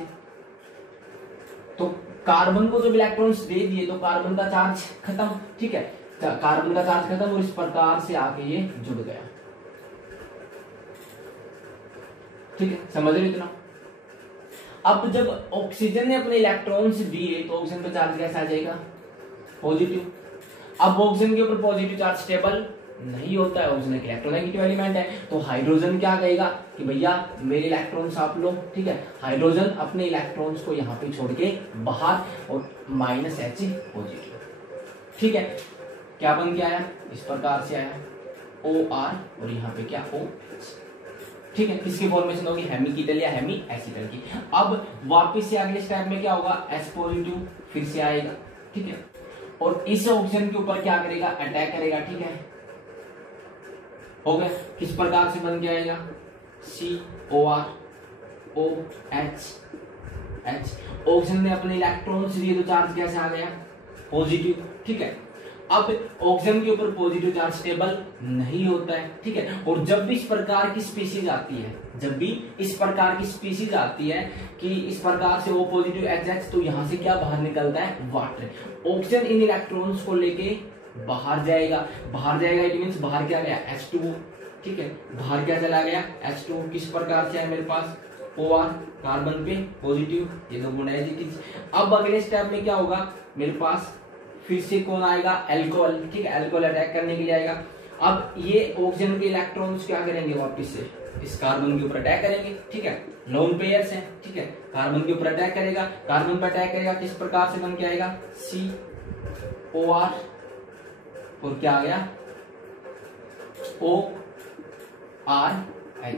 तो कार्बन को जब इलेक्ट्रॉन्स दे दिए तो कार्बन का चार्ज खत्म, ठीक है, कार्बन का चार्ज खत्म और इस प्रकार से आके ये जुड़ गया, ठीक है, समझ रहे इतना। अब जब ऑक्सीजन ने अपने इलेक्ट्रॉन्स दिए तो ऑक्सीजन का चार्ज कैसा आ जाएगा, पॉजिटिव। अब ऑक्सीजन के ऊपर पॉजिटिव चार्ज स्टेबल नहीं होता है, ऑक्सीजन एक इलेक्ट्रोनेगेटिव एलिमेंट है, तो हाइड्रोजन क्या कहेगा कि भैया मेरे इलेक्ट्रॉन्स आप लो, ठीक है। हाइड्रोजन अपने इलेक्ट्रॉन्स को यहाँ पे छोड़ के बाहर और -H पॉजिटिव, ठीक है। क्या बन के आया, इस प्रकार से आया OR और यहाँ पे क्या OH, ठीक है। किसकी फॉर्मेशन होगी, हेमीकीटल या हेमी एसिटल की। अब वापिस से अगले स्टेप में क्या होगा, H पॉजिटिव फिर से आएगा, ठीक है, और इस ऑक्सीजन के ऊपर क्या करेगा, अटैक करेगा, ठीक है, हो गया। किस प्रकार से बन के आएगा, COR OH, ऑक्सीजन ने अपने इलेक्ट्रॉन्स दिए तो चार्ज कैसे आ गया, पॉजिटिव, ठीक है। अब ऑक्सीजन के ऊपर पॉजिटिव चार्ज स्टेबल नहीं होता है, ठीक है। और जब भी इस प्रकार की स्पीशीज आती है, जब भी इस प्रकार की स्पीशीज आती है कि इस प्रकार से O पॉजिटिव H, तो यहां से क्या बाहर निकलता है, वाटर। ऑक्सीजन इन इलेक्ट्रॉन्स को लेके बाहर जाएगा, इट मींस बाहर क्या गया, H2O, ठीक है। बाहर क्या चला गया, H2O। किस प्रकार से है मेरे पास, OR कार्बन पे पॉजिटिव, ये तो गुण है। अब अगले स्टेप में क्या होगा, मेरे पास फिर से कौन आएगा, अल्कोहल, ठीक है। अल्कोहल अटैक करने के लिए आएगा। अब ये ऑक्सीजन के इलेक्ट्रॉन्स क्या करेंगे, वापस से इस कार्बन के ऊपर अटैक करेंगे, ठीक है। लोन पेयर्स है, ठीक है। कार्बन के ऊपर अटैक करेगा, कार्बन पर अटैक करेगा, किस प्रकार से बन के आएगा, COR, और क्या आ गया, ORH,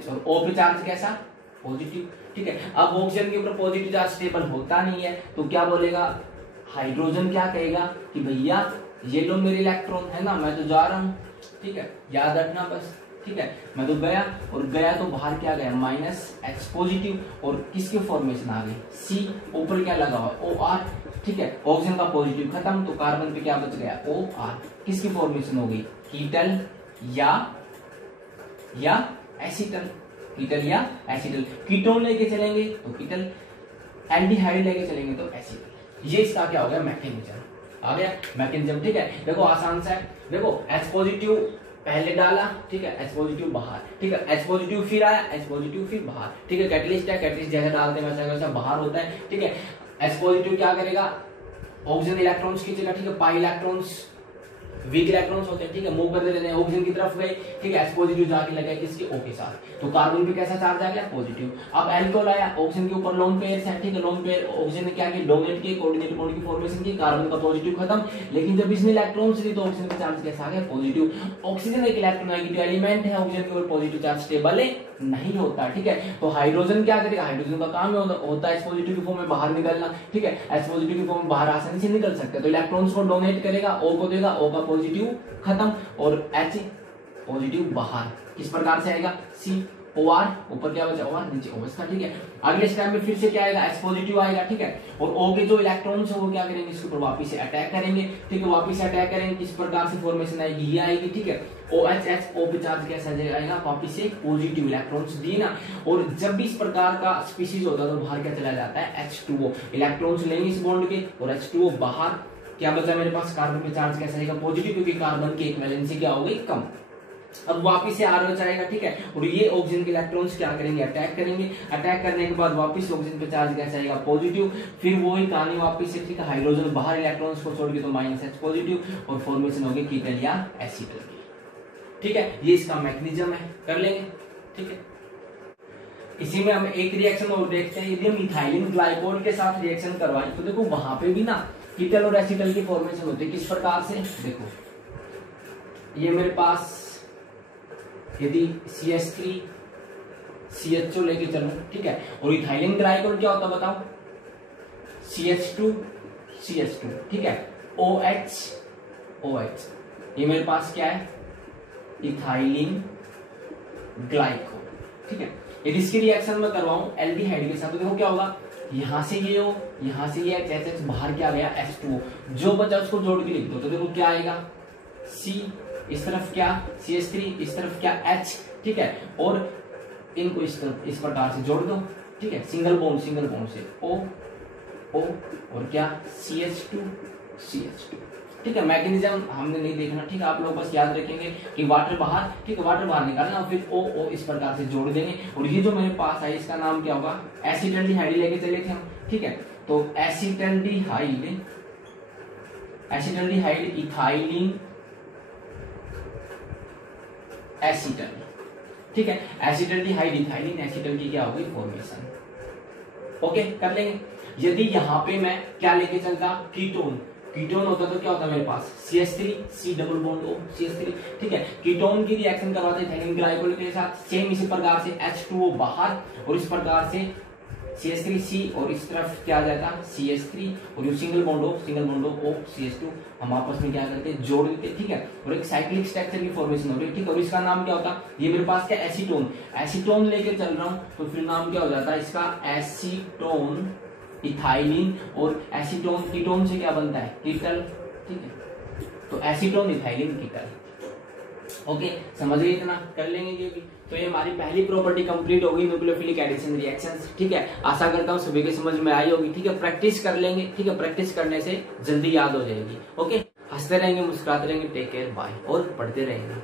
और O पे चार्ज कैसा, पॉजिटिव, ठीक है। अब ऑक्सीजन के ऊपर पॉजिटिव चार्ज स्टेबल होता नहीं है, तो क्या बोलेगा, हाइड्रोजन क्या कहेगा कि भैया ये लो मेरे इलेक्ट्रॉन, है ना, मैं तो जा रहा हूं, ठीक है, याद रखना बस, ठीक है। मैं तो गया, और गया तो बाहर क्या गया, -H पॉजिटिव, और किसके फॉर्मेशन आ गई, C, ऊपर क्या लगा हुआ, OR, ठीक है। ऑक्सीजन का पॉजिटिव खत्म, तो कार्बन पे क्या बच गया, OR, किसकी फॉर्मेशन हो गई, कीटल या एसिटल, कीटल या एसिटल। कीटोन लेके चलेंगे तो कीटल, एल्डिहाइड लेके चलेंगे तो एसिटल। ये इसका क्या हो गया, मैकेनिज्म आ गया, मैकेनिज्म, ठीक है। देखो आसान सा है, देखो H पॉजिटिव पहले डाला, ठीक है, H पॉजिटिव बाहर, ठीक है, H पॉजिटिव फिर आया, H पॉजिटिव फिर बाहर, ठीक है। कैटलिस्ट है, कैटलिस्ट जैसे डालते हैं वैसा वैसा बाहर होता है, ठीक है। H पॉजिटिव क्या करेगा, ऑक्सीजन इलेक्ट्रॉन्स खींचेगा, ठीक है। पाई इलेक्ट्रॉन्स वीक इलेक्ट्रॉन्स होते हैं, ठीक है, मूव करते रहते हैं, ऑक्सीजन की तरफ गए, ठीक है। H पॉजिटिव जाके लगा किसके, O के साथ, तो कार्बन पे कैसा चार्ज आ गया, पॉजिटिव। अब अल्कोहल आया, ऑक्सीजन के ऊपर लोन पेयर्स है, ठीक है। लोन पेयर ऑक्सीजन ने क्या किया, डोनेट किए, कोऑर्डिनेट बॉन्ड की फॉर्मेशन की, कार्बन का पॉजिटिव खत्म। लेकिन जब इसने इलेक्ट्रॉन्स दी तो ऑक्सीजन का चार्ज कैसा आ गया, पॉजिटिव। ऑक्सीजन एक इलेक्ट्रोनेगेटिव एलिमेंट है, ऑक्सीजन के ऊपर पॉजिटिव चार्ज स्टेबल नहीं होता, ठीक है। तो हाइड्रोजन क्या करेगा, हाइड्रोजन का काम होता है H पॉजिटिव की फॉर्म में बाहर निकलना, ठीक है। H पॉजिटिव की फॉर्म में बाहर आसानी से निकल सकते हैं, तो इलेक्ट्रॉन्स को डोनेट करेगा, O को देगा, O का पॉजिटिव खत्म, और H पॉजिटिव बाहर, किस प्रकार से आएगा, COR, ऊपर क्या बचा, OR, नीचे OH का, ठीक है। अगले स्टेप में फिर से क्या आएगा, H पॉजिटिव आएगा, ठीक है। और O के जो इलेक्ट्रॉन्स है वो क्या करेंगे, इसके ऊपर वापस से अटैक करेंगे, ठीक है। वापस से अटैक करेंगे, किस प्रकार से फॉर्मेशन आएगी, ये आएगी, ठीक है। OH, O पे चार्ज कैसा आएगा, वापस से पॉजिटिव इलेक्ट्रॉन्स दिए ना। और जब भी इस प्रकार का स्पीशीज होता है तो बाहर क्या चला जाता है, H2O, इलेक्ट्रॉन्स लेंगे इस बॉन्ड के, और H2O बाहर, क्या बचा मेरे पास, कार्बन पे चार्ज कैसा आएगा, पॉजिटिव, क्योंकि कार्बन की एक वैलेंसी क्या हो गई, कम। अब वापस से आर आएगा, ठीक है। और ये ऑक्सीजन के इलेक्ट्रॉन्स क्या करेंगे, अटैक करेंगे। अटैक करने के बाद वापस ऑक्सीजन पे चार्ज कैसा आएगा, पॉजिटिव। फिर वही कहानी वापस से, ठीक है। हाइड्रोजन बाहर इलेक्ट्रॉन्स को छोड़ के तो -H पॉजिटिव, और फॉर्मेशन होगी कीटल या एसिटल की, ठीक है। ये इसका मैकेनिज्म है, कर लेंगे, ठीक है। इसी में हम एक रिएक्शन और देखते हैं, यदि हम इथाइलिन ग्लाइकोल के साथ रिएक्शन करवाएं तो देखो वहां पे भी ना कीटल और एसिटल की फॉर्मेशन होती है, किस प्रकार से, देखो ये मेरे पास यदि CH3 CHO लेके चलूं, ठीक है। और इथाइलिन ग्लाइकोल क्या होता है बताओ, CH2 CH2, ठीक है, OH OH, ये मेरे पास क्या है, इथाइलिन ग्लाइकोल, ठीक है। यदि इसकी रिएक्शन में करवाऊं एल्डिहाइड के साथ तो देखो क्या होगा, यहां से ये हो, यहां से ये HH, बाहर क्या गया, H2O, जो बचा उसको जोड़ के लिख दो, तो देखो क्या आएगा, C, इस तरफ क्या CH3, इस तरफ क्या H, ठीक है। और इनको इस तरफ इस प्रकार से जोड़ दो, ठीक है, सिंगल बॉन्ड से O और क्या CH2 CH2, ठीक है। मैकेनिज्म हमने नहीं देखना, ठीक है। आप लोग बस याद रखेंगे कि वाटर बाहर, ठीक है, वाटर बाहर निकालना, फिर O इस प्रकार से जोड़ देंगे। और ये जो मेरे पास है इसका नाम क्या होगा, एसिटल्डिहाइड लेके चले थे हम, ठीक है। तो एसिटल्डिहाइड इथाइलिन एसिटल, ठीक है। एसिटल्डिहाइड इथाइलिन एसिटल की क्या होगी, फॉर्मेशन, ओके, कर लेंगे। यदि यहाँ पे मैं क्या लेके चलता, कीटोन होता तो क्या होता मेरे पास, CH3 C double bond O CH3, ठीक है। कीटोन की रिएक्शन करवाते इथाइलिन ग्लाइकोल के साथ, सेम इसी प्रकार से H2O बाहर, और इस प्रकार से CH3 C, और इस तरफ क्या आ जाता CH3, और ये सिंगल बॉन्ड O CH2 हम आपस में क्या करते हैं, जोड़ देते, ठीक है। और एक साइक्लिक स्ट्रक्चर की फॉर्मेशन हो रही है, ठीक है। और इसका नाम क्या होता, ये मेरे पास क्या, एसीटोन लेके चल रहा हूं, तो फिर नाम क्या हो जाता है इसका, एसीटोन इथाइलिन। और एसीटोन कीटोन से क्या बनता है, कीटल, ठीक है। तो एसीटोन इथाइलिन कीटल। ओके, समझ गए, इतना कर लेंगे ये भी। तो ये हमारी पहली प्रॉपर्टी कंप्लीट होगी, न्यूक्लियोफिलिक एडिशन रिएक्शंस। ठीक है, आशा करता हूँ सभी के समझ में आई होगी। ठीक है, प्रैक्टिस कर लेंगे। ठीक है, प्रैक्टिस करने से जल्दी याद हो जाएगी। ओके, हंसते रहेंगे, मुस्कुराते रहेंगे। टेक केयर, बाय, और पढ़ते रहेंगे।